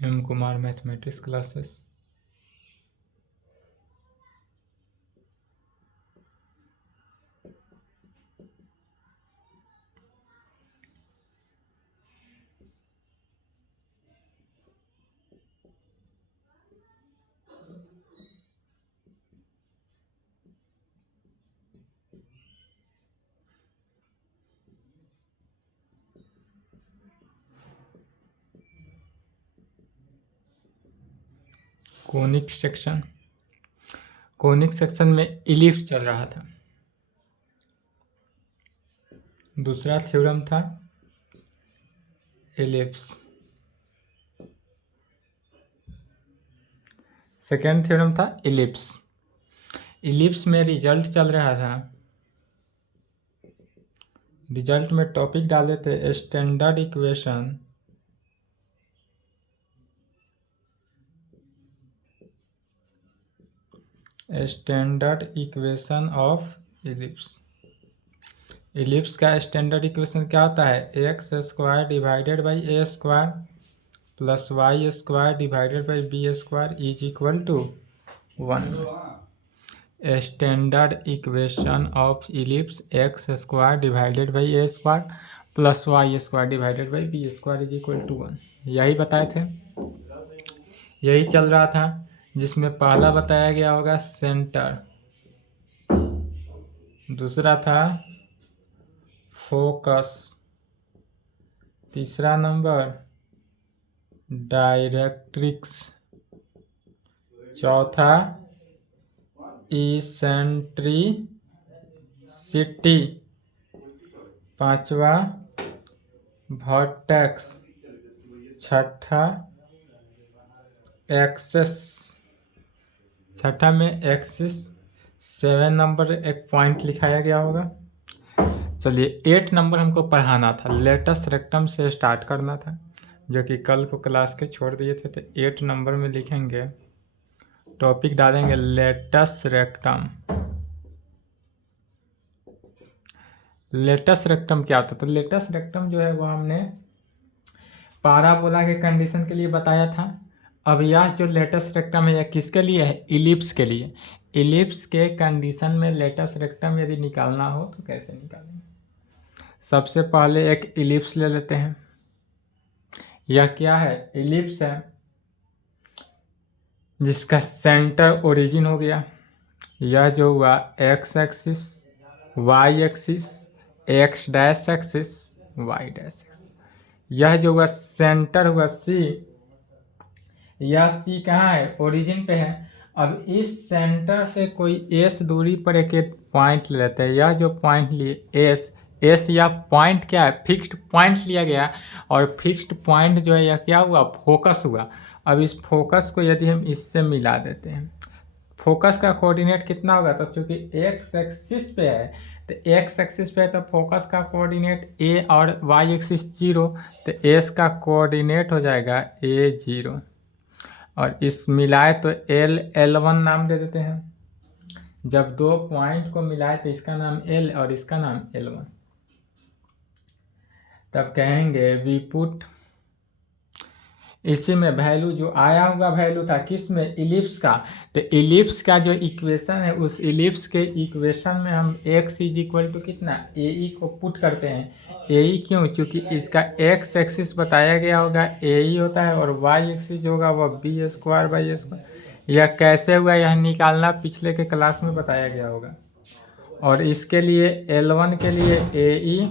M Kumar mathematics classes. Conic section में ellipse चल रहा था। दूसरा थ्योरम था एलिप्स। सेकेंड थ्योरम था इलिप्स। इलिप्स में रिजल्ट चल रहा था। रिजल्ट में टॉपिक डाले थे standard equation of ellipse. Ellipse का स्टैंडर्ड इक्वेशन क्या होता है? X square divided by a square plus y square divided by b square is equal to 1। Standard equation of ellipse x square divided by a square plus y square divided by b square is equal to 1। यही बताए थे, यही चल रहा था। जिसमें पहला बताया गया होगा सेंटर, दूसरा था फोकस, तीसरा नंबर डायरेक्ट्रिक्स, चौथा इसेंट्रिसिटी, पांचवा वर्टेक्स, छठा एक्सिस, छठा में एक्सिस, 7 नंबर एक पॉइंट लिखाया गया होगा। चलिए 8 नंबर हमको पढ़ाना था, लेटस रेक्टम से स्टार्ट करना था, जो कि कल को क्लास के छोड़ दिए थे। तो 8 नंबर में लिखेंगे, टॉपिक डालेंगे लेटस रेक्टम। लेटस रेक्टम क्या होता है? तो लेटस रेक्टम जो है वो हमने पाराबोला के कंडीशन के लिए बताया था। अब यह जो लेटस रेक्टम है यह किसके लिए है? इलिप्स के लिए। इलिप्स के कंडीशन में लेटस रेक्टम यदि निकालना हो तो कैसे निकालेंगे? सबसे पहले एक इलिप्स ले लेते हैं। यह क्या है? इलिप्स है जिसका सेंटर ओरिजिन हो गया। यह जो हुआ x axis, y axis, x dash axis, y dash axis. यह जो हुआ सेंटर हुआ सी। यह सी कहाँ है? ओरिजिन पे है। अब इस सेंटर से कोई एस दूरी पर एक पॉइंट ले लेते हैं। यह जो पॉइंट लिए एस या पॉइंट क्या है? फिक्स्ड पॉइंट लिया गया, और फिक्स्ड पॉइंट जो है यह क्या हुआ? फोकस हुआ। अब इस फोकस को यदि हम इससे मिला देते हैं, फोकस का कोऑर्डिनेट कितना होगा? तो चूंकि एक्स एक्सिस पे है, तो एक्स एक्सिस पे है तो फोकस का कोऑर्डिनेट ए और वाई एक्सिस 0, तो एस का कोऑर्डिनेट हो जाएगा ए 0। और इस मिलाए तो L1 नाम दे देते हैं। जब दो पॉइंट को मिलाए तो इसका नाम L और इसका नाम L1। तब कहेंगे वी पुट, इसी में वैल्यू जो आया होगा वैल्यू था किस में? इलिप्स का। तो इलिप्स का जो इक्वेशन है, उस इलिप्स के इक्वेशन में हम x इज इक्वल टू कितना? ए को पुट करते हैं। ए क्यों? क्योंकि इसका x एक्सिस बताया गया होगा ए होता है, और y एक्सिस होगा वह b square by a square. यह कैसे हुआ यह निकालना पिछले के क्लास में बताया गया होगा। और इसके लिए L1 के लिए ए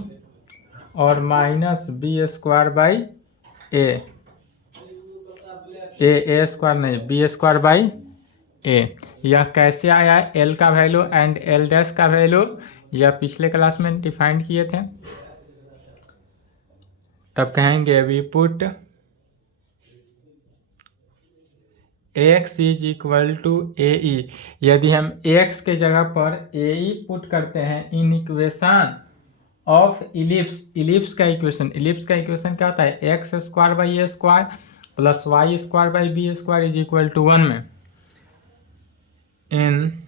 और minus b square by a square नहीं, बी स्क्वायर बाई ए। यह कैसे आया? एल का वैल्यू एंड एल डैश का वैल्यू यह पिछले क्लास में डिफाइंड किए थे। तब कहेंगे we put x is equal to a e. यदि हम x के जगह पर ए ई पुट करते हैं in equation of ellipse, ellipse का इक्वेशन क्या होता है? X square by a square plus y square by b square is equal to 1 में in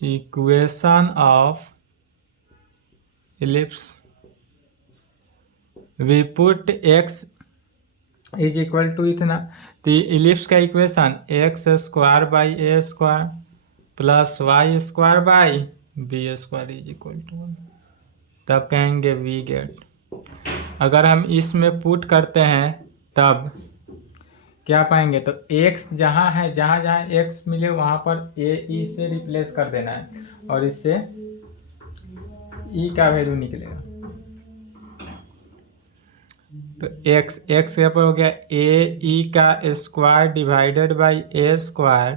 equation of ellipse we put x is equal to इतना। तो ellipse का equation x square by a square plus y square by b square is equal to 1। तब कहेंगे we get. अगर हम इसमें put करते हैं तब क्या पाएंगे, तो x जहाँ है, जहाँ जहाँ x मिले वहाँ पर ए ई से रिप्लेस कर देना है और इससे e का वैल्यू निकलेगा। तो x के ऊपर हो गया ए ई का square divided by a square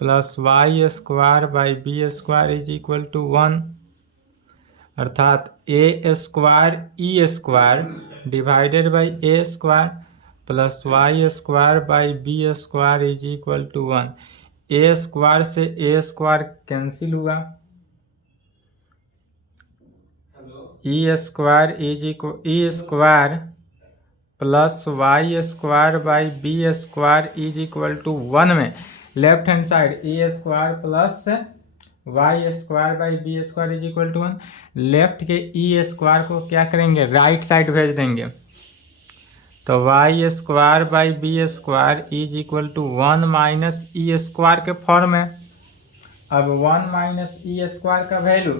plus y square by b square is equal to 1, अर्थात a square e square divided by a square plus y square by b square is equal to 1। A square से a square cancel हुआ, e square is equal e square plus y square by b square is equal to 1 में left hand side a square plus y square by b square is equal to 1। Left के e square को क्या करेंगे, right side भेज देंगे, तो y square by b square is equal to 1 minus e square के form में। अब 1 माइनस ई स्क्वायर का वैल्यू,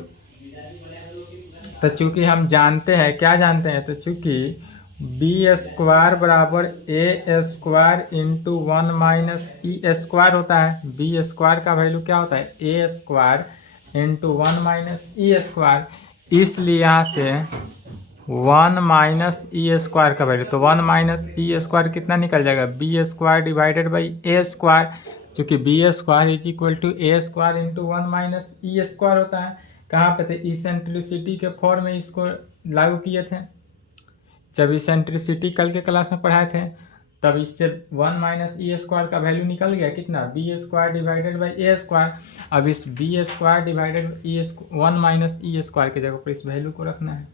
तो चूंकि हम जानते हैं, क्या जानते हैं, तो चूंकि बी स्क्वायर बराबर a square into 1 minus e square होता है। बी स्क्वायर का वैल्यू क्या होता है, a square into 1 minus e square, इसलिए यहाँ से 1 माइनस ई स्क्वायर का वैल्यू, तो 1 माइनस ई स्क्वायर कितना निकल जाएगा, b square divided by a square, चूँकि b square is equal to a square into 1 minus e square होता है। कहाँ पे थे, इसेंट्रिसिटी के फॉर्म में इसको लागू किए थे, जब इसेंट्रिसिटी कल के क्लास में पढ़ाए थे, तब इससे 1 माइनस ई स्क्वायर का वैल्यू निकल गया कितना, b square divided by a square. अब इस b square divided e 1 minus e square की जगह पर इस वैल्यू को रखना है।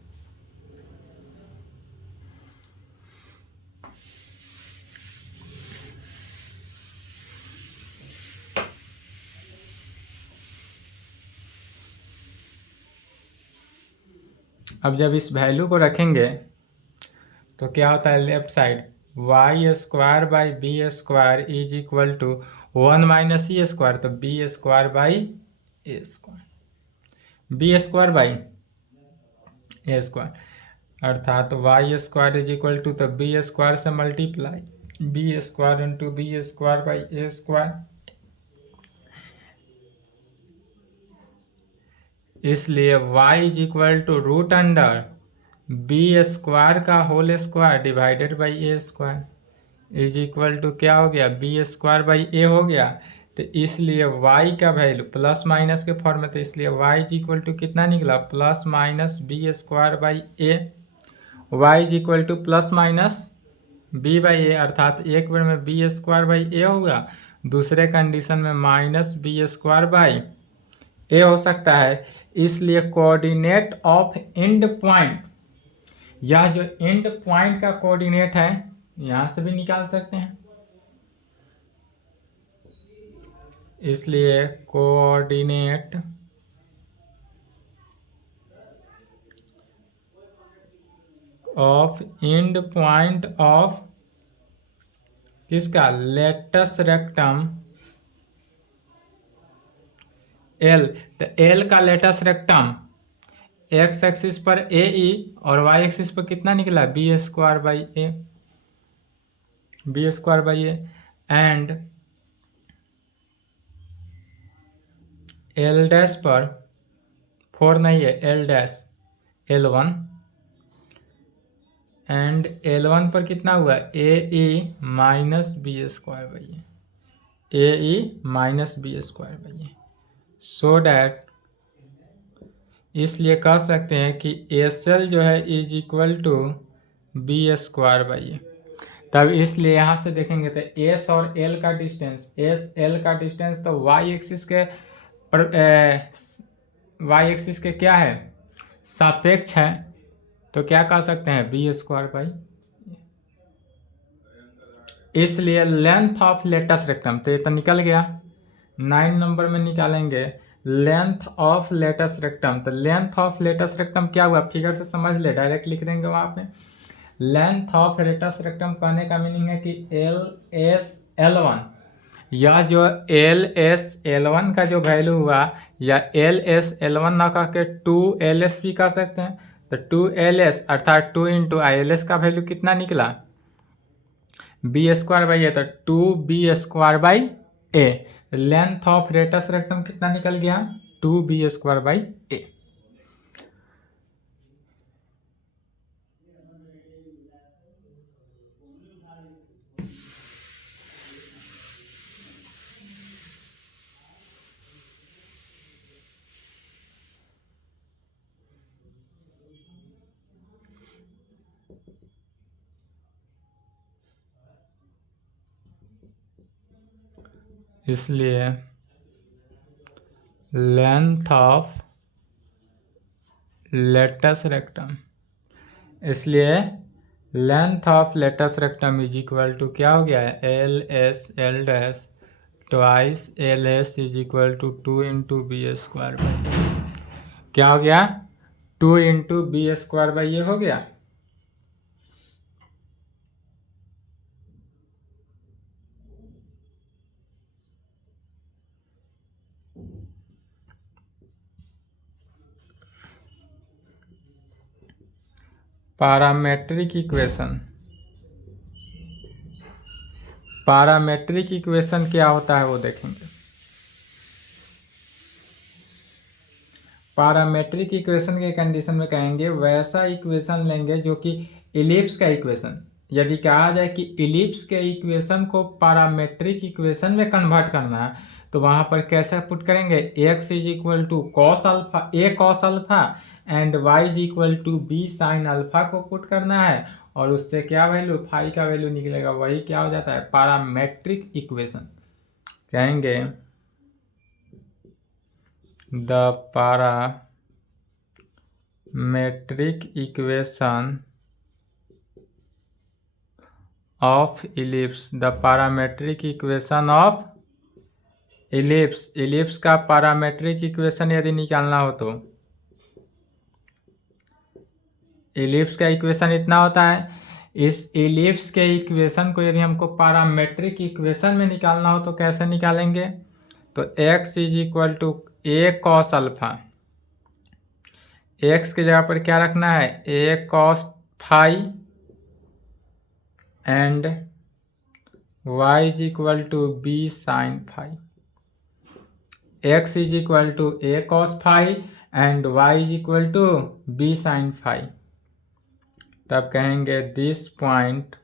अब जब इस वैल्यू को रखेंगे तो क्या होता है, left side y square by b square is equal to 1 minus e square, तो b square by a square, b square by a square, अर्थात y square is equal to, तो बी स्क्वायर से multiply b square into b square by a square, इसलिए y is equal to root under b square का whole square divided by a square is equal to क्या हो गया, B square by ए हो गया। तो इसलिए y का वैल्यू प्लस माइनस के फॉर्म में, तो इसलिए y इज इक्वल टू कितना निकला, plus minus b square by a. Y is equal to plus minus b by a, अर्थात एक बार में बी स्क्वायर बाई ए होगा, दूसरे कंडीशन में माइनस बी स्क्वायर बाई ए हो सकता है। इसलिए कोऑर्डिनेट ऑफ एंड पॉइंट, यह जो एंड पॉइंट का कोऑर्डिनेट है यहां से भी निकाल सकते हैं, इसलिए coordinate of end point of किसका, लेटस रेक्टम एल, तो एल का लेटस रेक्टम एक्स एक्सिस पर ए ई और वाई एक्सिस पर कितना निकला, b square by a, b square by a, and L dash पर 4 नहीं है, L dash L1 and L1 पर कितना हुआ, a e minus b square by a, a e minus b square by a, so that, इसलिए कह सकते हैं कि एस एल जो है is equal to b square by a. तब इसलिए यहाँ से देखेंगे तो एस और एल का डिस्टेंस, एस एल का डिस्टेंस तो वाई एक्सिस के वाई एक्सिस के क्या है, सापेक्ष है, तो क्या कह सकते हैं, बी स्क्वायर बाई। इसलिए लेंथ ऑफ लेटस रेक्टम, तो ये तो निकल गया। 9 नंबर में निकालेंगे लेंथ ऑफ लेटस रेक्टम, तो लेंथ ऑफ लेटस रेक्टम क्या हुआ, फिगर से समझ ले, डायरेक्ट लिख देंगे वहाँ पे। लेंथ ऑफ रेटस रेक्टम कहने का मीनिंग है कि LS L1, यह जो LS L1 का जो वैल्यू हुआ या LS L1 ना कह के 2LS भी कह सकते हैं। तो 2LS अर्थात 2 इंटू ILS का वैल्यू कितना निकला, B² तो 2B²A। Length of rates rectum कितना निकल गया, 2B²A। इसलिए लेंथ ऑफ लेटस रेक्टम, इसलिए length of latus rectum is equal to क्या हो गया है, LS L' twice LS is equal to 2 into B², क्या हो गया, 2 इंटू B², हो गया। पैरामेट्रिक इक्वेशन, पैरामेट्रिक इक्वेशन क्या होता है वो देखेंगे। पैरामेट्रिक इक्वेशन के कंडीशन में कहेंगे वैसा इक्वेशन लेंगे जो कि इलिप्स का इक्वेशन, यदि कहा जाए कि इलिप्स के इक्वेशन को पैरामेट्रिक इक्वेशन में कन्वर्ट करना है तो वहां पर कैसे पुट करेंगे, x is equal to cos alpha, a cos alpha and y is equal to b sine alpha को पुट करना है और उससे क्या वैल्यू, फाई का वैल्यू निकलेगा, वही क्या हो जाता है, पैरामेट्रिक इक्वेशन। कहेंगे the parametric equation of ellipse, the parametric equation of ellipse, ellipse का पैरामेट्रिक इक्वेशन यदि निकालना हो तो इलिप्स का इक्वेशन इतना होता है। इस इलिप्स के इक्वेशन को यदि हमको पैरामेट्रिक इक्वेशन में निकालना हो तो कैसे निकालेंगे, तो x is equal to a cos alpha, x की जगह पर क्या रखना है, a cos phi and y is equal to b sine phi. x is equal to a cos phi and y is equal to b sine phi. तब कहेंगे this point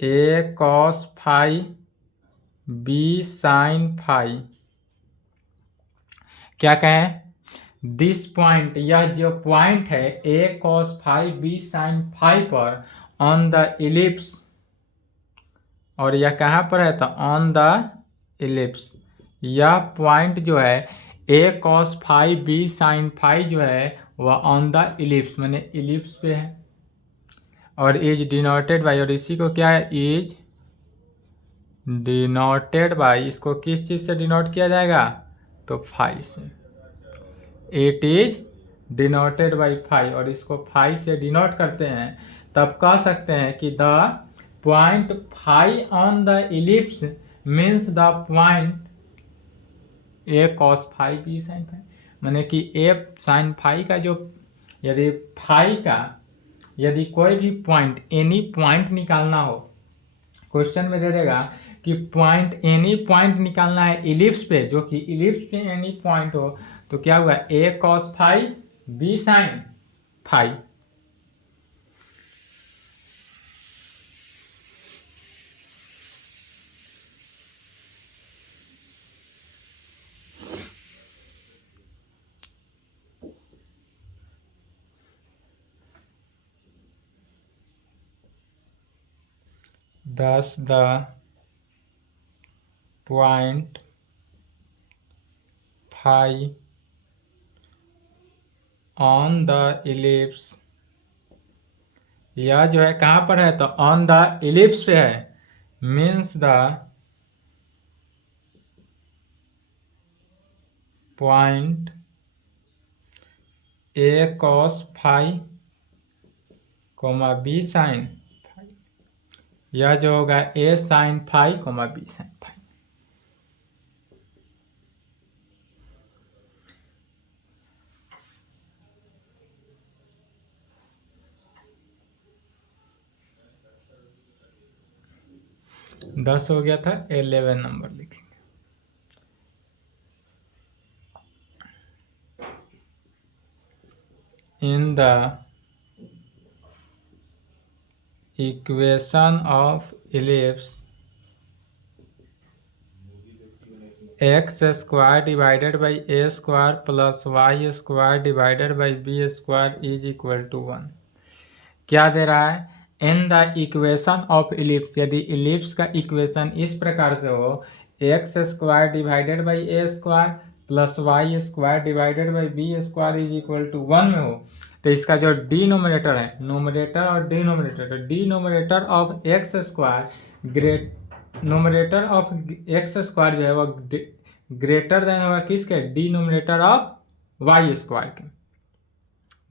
a cos phi b sine phi, क्या कहें, this point, यह जो point है a cos phi b sine phi पर on the ellipse, और यह कहाँ पर है, तो ऑन द इलिप्स, यह पॉइंट जो है a cos phi b sine phi जो है वह ऑन द इलिप्स माने इलिप्स पे है और इज डिनोटेड बाय, और इसी को क्या है, इज डिनोटेड बाय, इसको किस चीज से डिनोट किया जाएगा, तो फाई से, it is denoted by phi, और इसको फाई से डिनोट करते हैं। तब कह सकते हैं कि the point phi on the ellipse means the point a cos phi b sine phi, माने कि ए साइन फाई का जो, यदि फाई का यदि कोई भी पॉइंट, एनी पॉइंट निकालना हो, क्वेश्चन में दे देगा कि पॉइंट, एनी पॉइंट निकालना है इलिप्स पे, जो कि इलिप्स पे एनी पॉइंट हो, तो क्या हुआ, a cos phi b sine phi. Thus the point phi on the ellipse, यह जो है कहाँ पर है, तो ऑन द इलिप्स पे है, means the point a cos phi comma b sine phi, यह जो होगा a sine phi comma b sine phi. दस हो गया था, 11 नंबर लिखेंगे। In the equation of ellipse x square divided by a square plus y square divided by b square is equal to 1। क्या दे रहा है? In the equation of ellipse, यदि इलिप्स का इक्वेशन इस प्रकार से हो, x square divided by a square plus y square divided by b square is equal to 1 में हो, तो इसका जो डिनोमिनेटर है, नोमिनेटर और डिनोमिनेटर, तो denominator of x square nominator of x square जो है वह ग्रेटर देन होगा किसके? डिनोमिनेटर ऑफ वाई स्क्वायर के।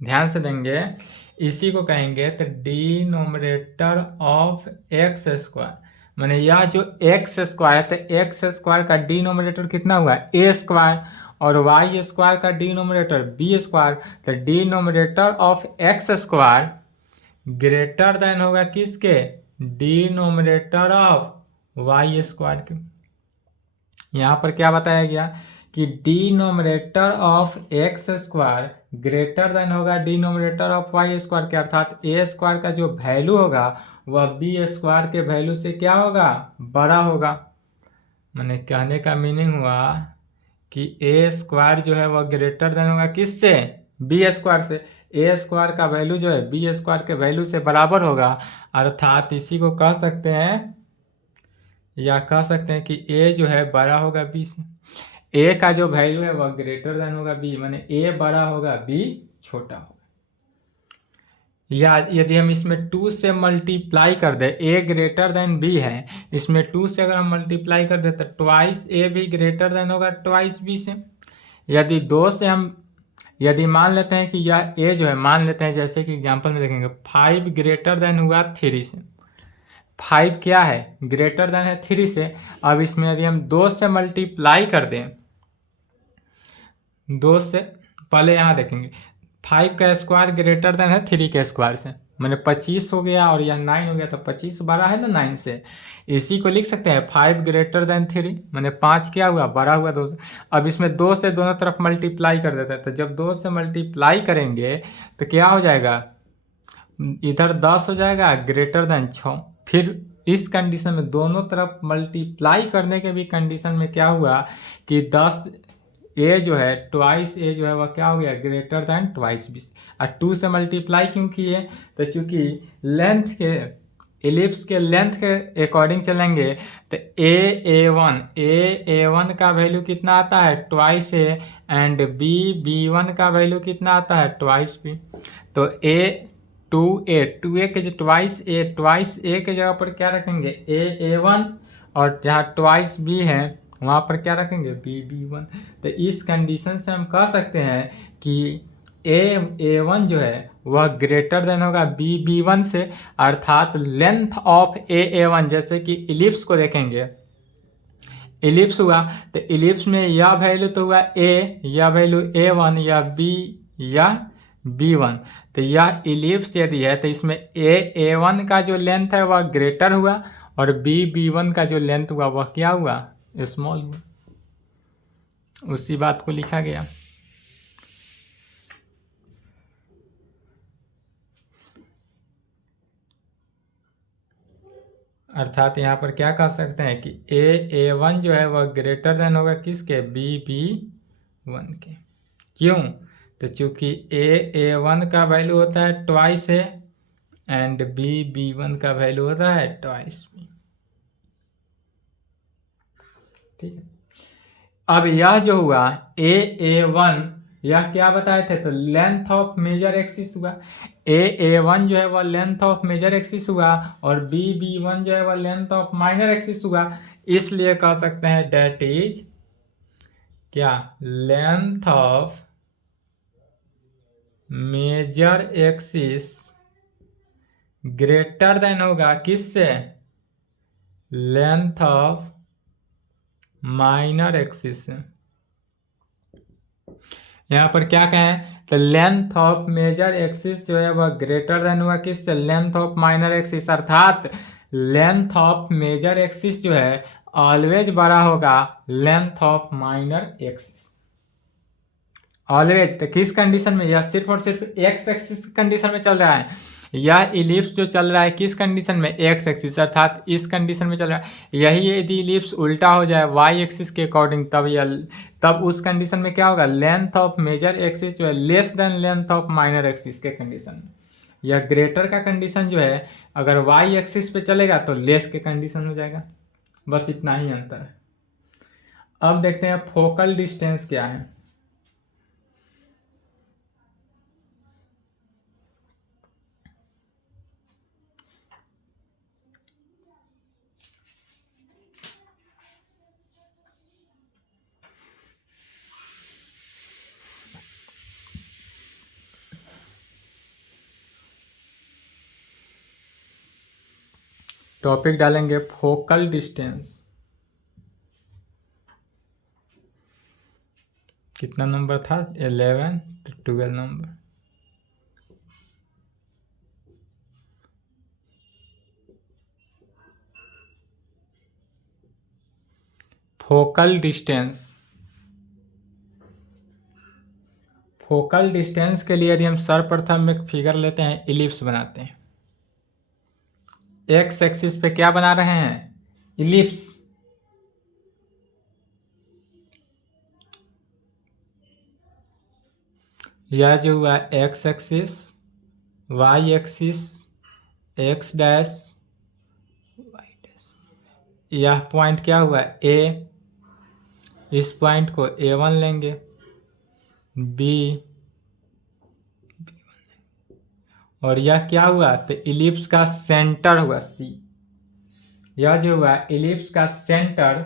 ध्यान से देंगे, इसी को कहेंगे तो डिनोमिनेटर ऑफ एक्स स्क्वायर, माने यह जो एक्स स्क्वायर है तो एक्स स्क्वायर का डिनोमिनेटर कितना हुआ? ए स्क्वायर, और वाई स्क्वायर का डिनोमिनेटर बी स्क्वायर, तो denominator of x square greater than होगा किसके? डिनोमिनेटर ऑफ वाई स्क्वायर के। यहाँ पर क्या बताया गया कि denominator of x square greater than होगा डिनोमिनेटर ऑफ वाई स्क्वायर के, अर्थात ए स्क्वायर का जो वैल्यू होगा वह बी स्क्वायर के वैल्यू से क्या होगा? बड़ा होगा। मैंने कहने का मीनिंग हुआ कि ए स्क्वायर जो है वह ग्रेटर देन होगा किससे? बी स्क्वायर से। ए स्क्वायर का वैल्यू जो है बी स्क्वायर के वैल्यू से बराबर होगा, अर्थात इसी को कह सकते हैं, या कह सकते हैं कि ए जो है बड़ा होगा बी से। ए का जो वैल्यू है वह ग्रेटर देन होगा बी, माने ए बड़ा होगा बी छोटा होगा। या यदि हम इसमें 2 से मल्टीप्लाई कर दे, ए ग्रेटर देन बी है, इसमें 2 से अगर हम मल्टीप्लाई कर दे तो ट्वाइस ए भी ग्रेटर देन होगा ट्वाइस बी से। यदि 2 से हम यदि मान लेते हैं कि यह ए जो है, मान लेते हैं जैसे कि एग्जांपल में देखेंगे 5 ग्रेटर देन हुआ 3 से, 5 क्या है? ग्रेटर देन है 3 से। अब इसमें यदि हम 2 से मल्टीप्लाई कर दें, 2 से पहले यहाँ देखेंगे 5 का स्क्वायर ग्रेटर देन है 3 के स्क्वायर से, मैंने 25 हो गया, और यह 9 हो गया, तो 25 बड़ा है ना 9 से। इसी को लिख सकते हैं 5 ग्रेटर देन 3, मैंने 5 क्या हुआ? बड़ा हुआ 2 से। अब इसमें 2 से दोनों तरफ मल्टीप्लाई कर देते हैं, तो जब 2 से मल्टीप्लाई करेंगे तो क्या हो जाएगा? इधर 10 हो जाएगा ग्रेटर देन 6। फिर इस कंडीशन में दोनों तरफ मल्टीप्लाई करने के भी कंडीशन में क्या हुआ कि 10 ए जो है ट्वाइस ए जो है वह क्या हो गया? Greater than twice b. और 2 से मल्टीप्लाई क्यों किए? तो चूंकि लेंथ के, एलिप्स के लेंथ के अकॉर्डिंग चलेंगे तो ए वन का वैल्यू कितना आता है? Twice a, and b one का वैल्यू कितना आता है? Twice b. तो टू ए के जो ट्वाइस ए के जगह पर क्या रखेंगे? ए वन, और जहाँ ट्वाइस बी है वहाँ पर क्या रखेंगे? B one. तो इस कंडीशन से हम कह सकते हैं कि ए वन जो है वह ग्रेटर देन होगा बी वन से, अर्थात लेंथ ऑफ ए वन, जैसे कि इलिप्स को देखेंगे, इलिप्स हुआ तो इलिप्स में यह वैल्यू तो हुआ ए, या वैल्यू ए वन या बी वन, तो यह इलिप्स यदि है तो इसमें ए वन का जो लेंथ है वह ग्रेटर हुआ, और बी वन का जो लेंथ हुआ वह क्या हुआ? स्मॉल हुआ। उसी बात को लिखा गया। अर्थात यहाँ पर क्या कह सकते हैं कि ए वन जो है वह ग्रेटर देन होगा किसके? बी वन के। क्यों? तो चूंकि ए वन का वैल्यू होता है twice a, and b one का वैल्यू होता है ट्वाइस बी। ठीक है। अब यह जो हुआ ए वन, यह क्या बताए थे? तो लेंथ ऑफ मेजर एक्सिस हुआ। ए वन जो है वह लेंथ ऑफ मेजर एक्सिस हुआ, और बी वन जो है वह लेंथ ऑफ माइनर एक्सिस हुआ। इसलिए कह सकते हैं डेट इज क्या? Length of major axis greater than होगा किससे, लेंथ ऑफ माइनर एक्सिस से। यहाँ पर क्या कहें, तो लेंथ ऑफ मेजर एक्सिस जो है वह ग्रेटर देन हुआ किससे, लेंथ ऑफ माइनर एक्सिस, अर्थात लेंथ ऑफ मेजर एक्सिस जो है ऑलवेज बड़ा होगा length of minor axis, always. तो किस कंडीशन में, यह सिर्फ और सिर्फ एक्स एक्सिस कंडीशन में चल रहा है। यह इलिप्स जो चल रहा है किस कंडीशन में, एक्स एक्सिस, अर्थात इस कंडीशन में चल रहा है। यही यदि इलिप्स उल्टा हो जाए वाई एक्सिस के अकॉर्डिंग, तब उस कंडीशन में क्या होगा, लेंथ ऑफ मेजर एक्सिस जो है less than length of minor axis के कंडीशन में। यह ग्रेटर का कंडीशन जो है अगर वाई एक्सिस पे चलेगा तो लेस के कंडीशन हो जाएगा। बस इतना ही अंतर है। अब देखते हैं फोकल डिस्टेंस क्या है। टॉपिक डालेंगे फोकल डिस्टेंस। कितना नंबर था, 11 to 12 number. Focal distance, focal distance के लिए यदि हम सर्वप्रथम एक फिगर लेते हैं, इलिप्स बनाते हैं। एक्स एक्सिस पे क्या बना रहे हैं, इलिप्स। यह जो हुआ x axis, y axis, x dash, y dash, यह पॉइंट क्या हुआ ए, इस पॉइंट को A1 लेंगे, बी, और यह क्या हुआ, तो इलिप्स का सेंटर हुआ सी। यह जो हुआ इलिप्स का सेंटर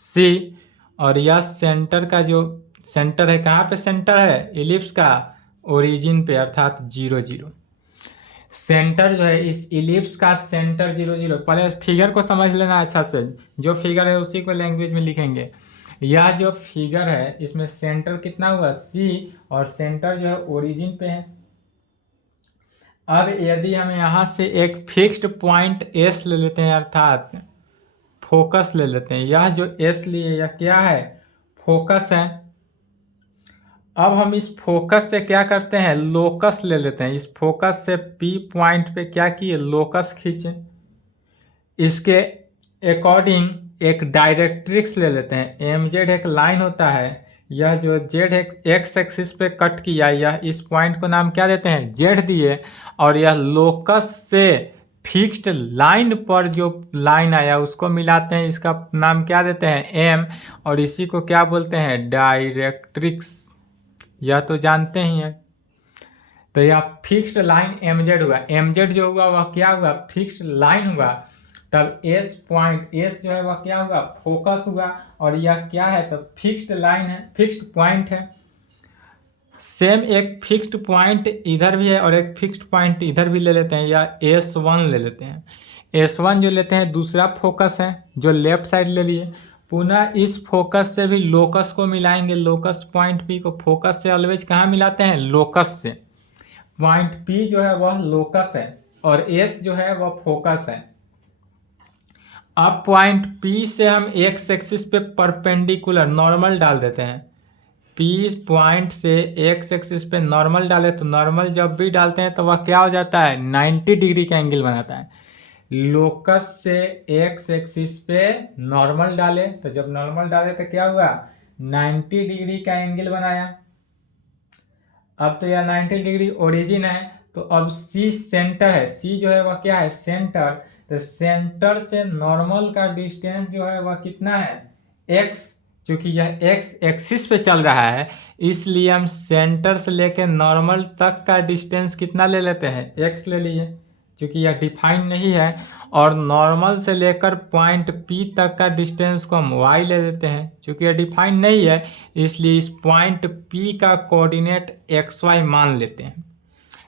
सी, और यह सेंटर का जो सेंटर है, कहाँ पे सेंटर है इलिप्स का, ओरिजिन पे, अर्थात 0 0। सेंटर जो है इस इलिप्स का सेंटर 0 0। पहले फिगर को समझ लेना अच्छा से, जो फिगर है उसी को लैंग्वेज में लिखेंगे। यह जो फिगर है इसमें सेंटर कितना हुआ सी, और सेंटर जो है ओरिजिन पे है। अब यदि हम यहाँ से एक फिक्स्ड पॉइंट एस ले लेते हैं, अर्थात फोकस ले लेते हैं, यह जो एस लिए यह क्या है, फोकस है। अब हम इस फोकस से क्या करते हैं, लोकस ले लेते हैं। इस फोकस से पी पॉइंट पे क्या किए, लोकस खींचे। इसके अकॉर्डिंग एक डायरेक्ट्रिक्स ले लेते हैं। एम जेड एक लाइन होता है, यह जो जेड एक्स एक्सिस पे कट किया, यह इस पॉइंट को नाम क्या देते हैं, जेड दिए। और यह लोकस से फिक्स्ड लाइन पर जो लाइन आया उसको मिलाते हैं, इसका नाम क्या देते हैं, एम। और इसी को क्या बोलते हैं, डायरेक्ट्रिक्स। यह तो जानते ही हैं। तो यह फिक्स्ड लाइन एम जेड हुआ। एम जेड जो हुआ वह क्या हुआ, फिक्स्ड लाइन हुआ। तब एस पॉइंट, एस जो है वह क्या हुआ, फोकस हुआ। और यह क्या है, तो फिक्स्ड लाइन है, फिक्स्ड पॉइंट है। सेम एक फिक्स्ड पॉइंट इधर भी है और एक फिक्स्ड पॉइंट इधर भी ले लेते हैं, या S1 ले लेते हैं। S1 जो लेते हैं दूसरा फोकस है जो लेफ्ट साइड ले लिए। पुनः इस फोकस से भी लोकस को मिलाएंगे, लोकस पॉइंट पी को। फोकस से ऑलवेज कहाँ मिलाते हैं, लोकस से। पॉइंट पी जो है वह लोकस है और एस जो है वह फोकस है। अब पॉइंट पी से हम एक्स एक्सिस पे परपेंडिकुलर नॉर्मल डाल देते हैं। पी पॉइंट से एक्स एक्सिस पे नॉर्मल डाले तो नॉर्मल जब भी डालते हैं तो वह क्या हो जाता है, 90 डिग्री का एंगल बनाता है। लोकस से एक्स एक्सिस पे नॉर्मल डाले तो जब नॉर्मल डाले तो क्या हुआ, 90 डिग्री का एंगल बनाया। अब तो यह 90 डिग्री ओरिजिन है, तो अब सी सेंटर है। सी जो है वह क्या है, सेंटर। तो सेंटर से नॉर्मल का डिस्टेंस जो है वह कितना है, एक्स। चूंकि यह एक्स एक्सिस पे चल रहा है इसलिए हम सेंटर से लेकर नॉर्मल तक का डिस्टेंस कितना ले लेते हैं, एक्स ले लिए। चूंकि यह डिफाइन नहीं है। और नॉर्मल से लेकर पॉइंट पी तक का डिस्टेंस को हम वाई ले लेते हैं। चूंकि यह डिफाइन नहीं है इसलिए इस पॉइंट पी का कोऑर्डिनेट एक्स वाई मान लेते हैं।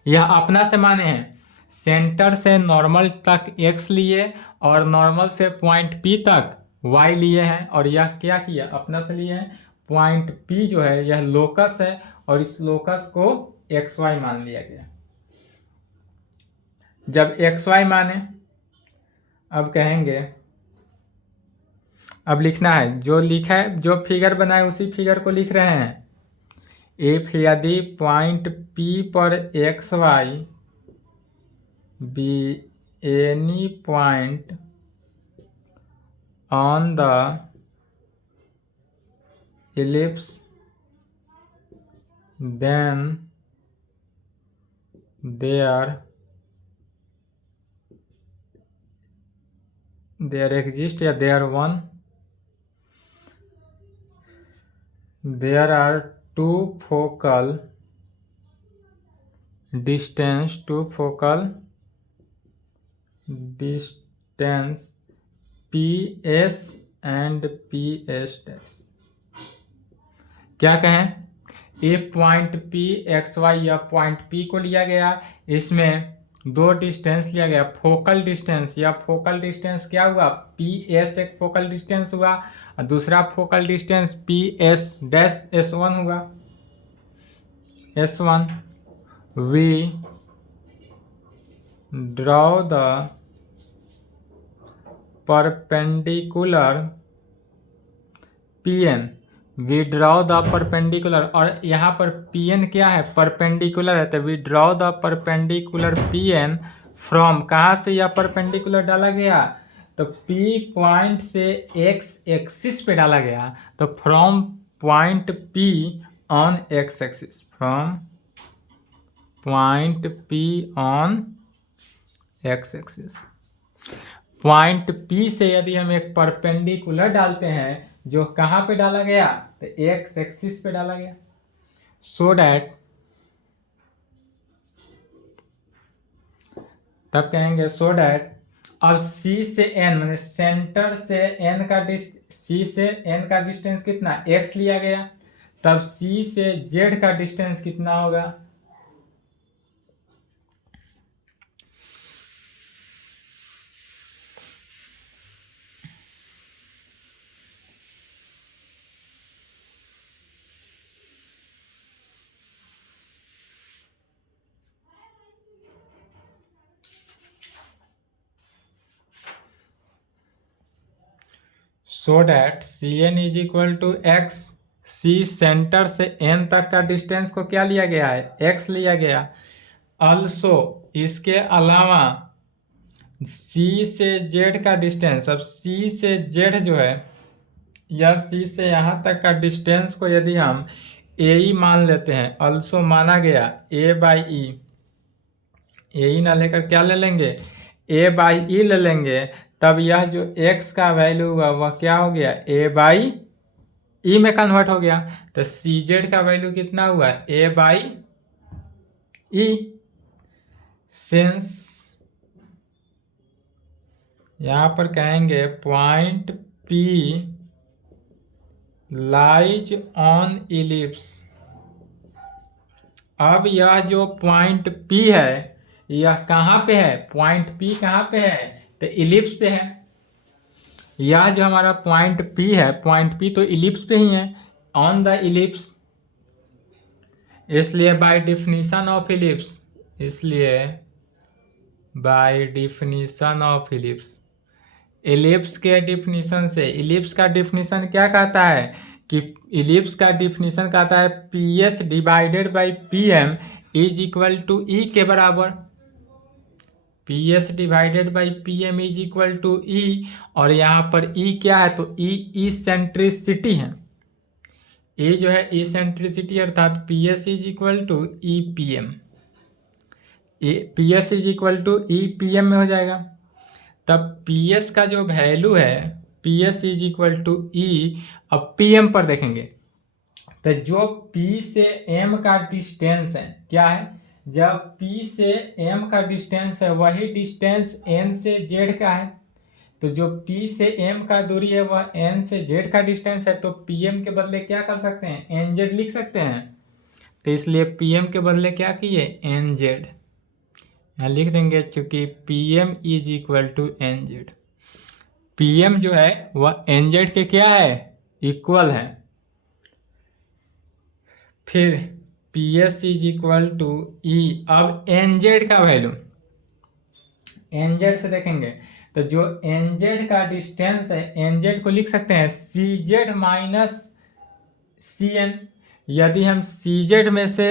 यह अपना से माने हैं। सेंटर से नॉर्मल तक x लिए और नॉर्मल से पॉइंट P तक y लिए हैं, और यह क्या किया, अपना से लिए हैं। पॉइंट P जो है यह लोकस है और इस लोकस को xy मान लिया गया। जब xy माने, अब कहेंगे, अब लिखना है, जो लिखा है, जो फिगर बनाए उसी फिगर को लिख रहे हैं। इफ यदि पॉइंट P पर xy be any point on the ellipse, then there exists या there are two focal distance PS and PS dash। क्या कहें, एक पॉइंट P XY या पॉइंट P को लिया गया, इसमें दो डिस्टेंस लिया गया, फोकल डिस्टेंस, या फोकल डिस्टेंस क्या हुआ, PS एक फोकल डिस्टेंस हुआ और दूसरा focal distance PS dash S1 हुआ, S1। We draw the perpendicular PN, we draw the perpendicular, और यहाँ पर PN क्या है, परपेंडिकुलर है, तो we draw the perpendicular PN from, कहाँ से यह परपेंडिकुलर डाला गया, तो P पॉइंट से x एक्सिस पे डाला गया, तो from point P on x axis, from point P on x axis. Point P से यदि हम एक परपेंडिकुलर डालते हैं, जो कहाँ पे डाला गया, तो x एक्सिस पे डाला गया, सो डैट, तब कहेंगे सो डैट, अब C से N, मैंने सेंटर से N का C से N का डिस्टेंस कितना, x लिया गया, तब C से Z का डिस्टेंस कितना होगा, so that CN is equal to x। C centre से N तक का डिस्टेंस को क्या लिया गया है, x लिया गया। अल्सो इसके अलावा C से Z का डिस्टेंस, अब C से Z जो है, या C से यहाँ तक का डिस्टेंस को यदि हम AE मान लेते हैं, अल्सो माना गया A/E, AE ना लेकर क्या ले लेंगे, A/E ले लेंगे, तब यह जो x का वैल्यू हुआ वह क्या हो गया, A/E में कन्वर्ट हो गया, तो CZ का वैल्यू कितना हुआ, A/E। सिंस यहाँ पर कहेंगे point P lies on ellipse, अब यह जो पॉइंट P है यह कहाँ पे है, पॉइंट P कहाँ पे है, तो इलिप्स पे है। यह जो हमारा पॉइंट P है, पॉइंट P तो इलिप्स पे ही है, ऑन द इलिप्स, इसलिए बाय डिफिनीशन ऑफ इलिप्स, इसलिए by definition of ellipse, ellipse के डिफिनीशन से, इलिप्स का डिफिनीशन क्या कहता है कि इलिप्स का डिफिनीशन कहता है PS divided by PM is equal to E के बराबर, PS divided by PM is equal to E, और यहाँ पर E क्या है, तो E इसेंट्रिसिटी है, E जो है इसेंट्रिसिटी, अर्थात PS is equal to EPM, PS is equal to EPM में हो जाएगा। तब PS का जो वैल्यू है, PS is equal to E, अब PM पर देखेंगे, तो जो P से M का डिस्टेंस है, क्या है, जब P से M का डिस्टेंस है वही डिस्टेंस N से Z का है, तो जो P से M का दूरी है वह N से Z का डिस्टेंस है, तो PM के बदले क्या कर सकते हैं, NZ लिख सकते हैं, तो इसलिए PM के बदले क्या किए, NZ, यहाँ लिख देंगे चूंकि P M is equal to N Z. P M जो है वह एन जेड के क्या है, इक्वल है। फिर P S is equal to e. अब एन जेड का वैल्यू एन जेड से देखेंगे तो जो एन जेड का डिस्टेंस है, एन जेड को लिख सकते हैं C Z minus C N. यदि हम सी जेड में से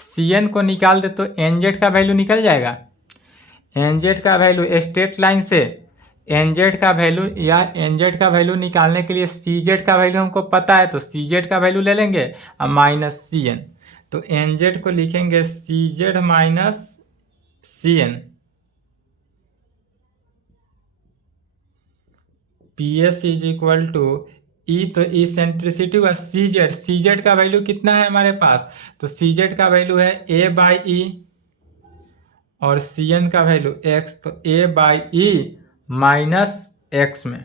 सी एन को निकाल दे तो एन जेड का वैल्यू निकल जाएगा। एन जेड का वैल्यू स्ट्रेट लाइन से एन जेड का वैल्यू या एन जेड का वैल्यू निकालने के लिए सी जेड का वैल्यू हमको पता है, तो सी जेड का वैल्यू ले लेंगे और माइनस सी एन। तो एन जेड को लिखेंगे C Z minus C N. P S is equal to e, तो ई सेंट्रिसिटी हुआ सी जेड का वैल्यू कितना है हमारे पास, तो सी जेड का वैल्यू है ए बाई ई और सी एन का वैल्यू एक्स, तो a by e minus x में।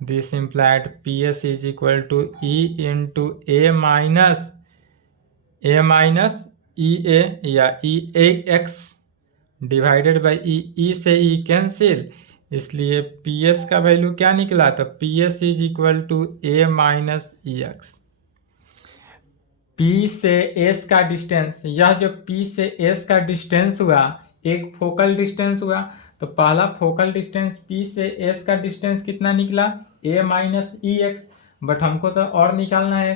This implied P S is equal to e into a minus e a या e a x divided by e से e cancel, इसलिए P S का value क्या निकला, तो P S is equal to a minus e x. P से S का distance, यह जो पी से एस का डिस्टेंस हुआ एक फोकल डिस्टेंस हुआ, तो पहला फोकल डिस्टेंस पी से एस का डिस्टेंस कितना निकला, ए माइनस ई एक्स। बट हमको तो और निकालना है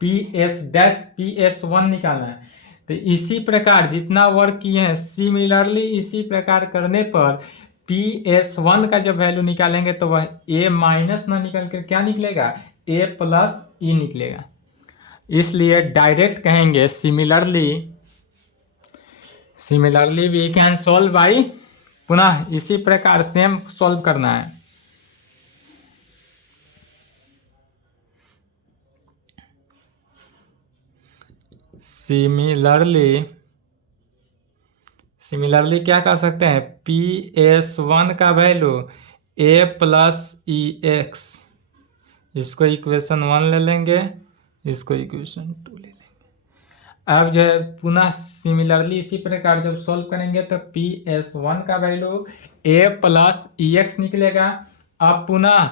P S dash P S one निकालना है। तो इसी प्रकार जितना वर्क किए हैं सिमिलरली इसी प्रकार करने पर पी एस वन का जब वैल्यू निकालेंगे तो वह ए माइनस ना निकल कर क्या निकलेगा, ए प्लस ई निकलेगा। इसलिए डायरेक्ट कहेंगे similarly we can solve by, पुनः इसी प्रकार सेम सॉल्व करना है। सिमिलरली क्या कर सकते हैं, पी एस वन का वैल्यू ए प्लस ई एक्स, इसको इक्वेशन 1 ले लेंगे, इसको इक्वेशन 2 ले लेंगे। अब जो है पुनः सिमिलरली इसी प्रकार जब सॉल्व करेंगे तो पी एस वन का वैल्यू ए प्लस ई एक्स निकलेगा। अब पुनः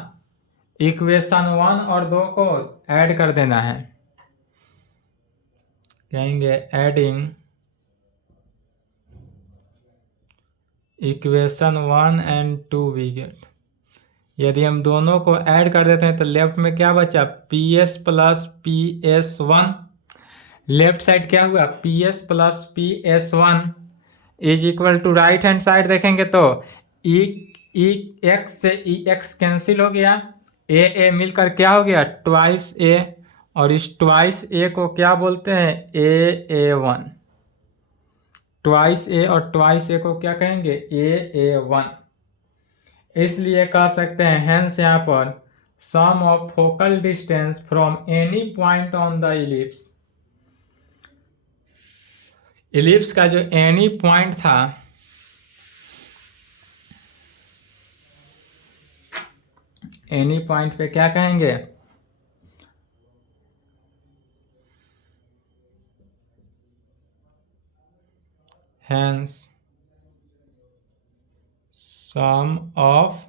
इक्वेशन 1 और 2 को ऐड कर देना है, कहेंगे adding equation 1 and 2 we get. यदि हम दोनों को ऐड कर देते हैं तो लेफ्ट में क्या बचा, P S plus P S one. Left side क्या हुआ, P S plus P S one is equal to right hand side देखेंगे तो ई एक्स से ई एक्स कैंसिल हो गया, ए मिलकर क्या हो गया, ट्वाइस ए, और इस ट्वाइस ए को क्या बोलते हैं, ए वन। ट्वाइस ए और ट्वाइस ए को क्या कहेंगे, ए वन। इसलिए कह सकते हैं हेंस यहाँ पर sum of focal distance from any point on the ellipse का जो एनी पॉइंट था, एनी पॉइंट पे क्या कहेंगे, hence sum of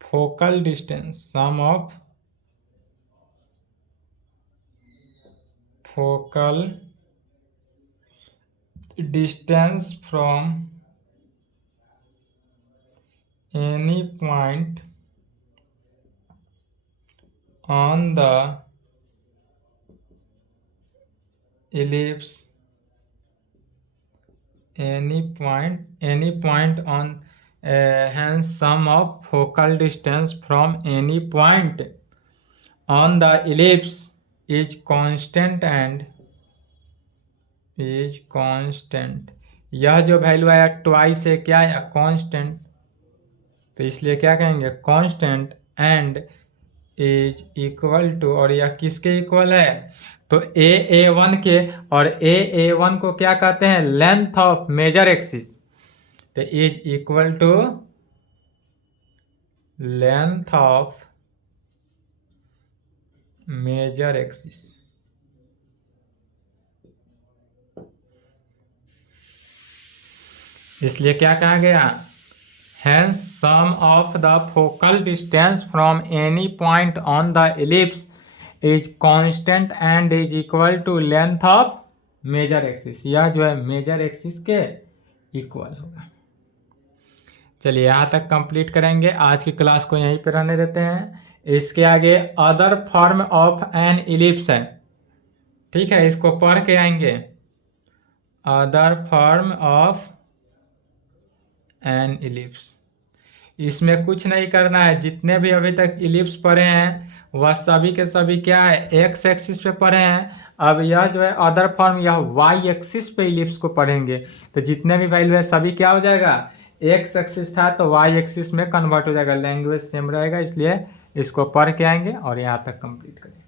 focal distance, sum of focal distance from any point on the ellipse, any point on hence sum of focal distance from any point on the ellipse is constant and is constant। यह जो value आया twice है क्या आया, constant, तो इसलिए क्या कहेंगे constant and is equal to, और यह किसके इक्वल है, तो ए वन के, और ए वन को क्या कहते हैं, लेंथ ऑफ मेजर एक्सिस, तो is equal to length of major axis. इसलिए क्या कहा गया, hence sum of the focal distance from any point on the ellipse is constant and is equal to length of major axis. यह जो है major axis के equal होगा। चलिए यहाँ तक कंप्लीट करेंगे, आज की क्लास को यहीं पे रहने देते हैं। इसके आगे other form of N ellipse है, ठीक है, इसको पढ़ के आएंगे। Other form of N ellipse, इसमें कुछ नहीं करना है, जितने भी अभी तक इलिप्स पढ़े हैं वह सभी के सभी क्या है, एक्स एक्सिस पे पढ़े हैं। अब यह जो है अदर फॉर्म, यह वाई एक्सिस पे इलिप्स को पढ़ेंगे, तो जितने भी वैल्यू है सभी क्या हो जाएगा, एक्स एक्सिस था तो वाई एक्सिस में कन्वर्ट हो जाएगा, लैंग्वेज सेम रहेगा। इसलिए इसको पढ़ के आएंगे और यहाँ तक कंप्लीट करेंगे।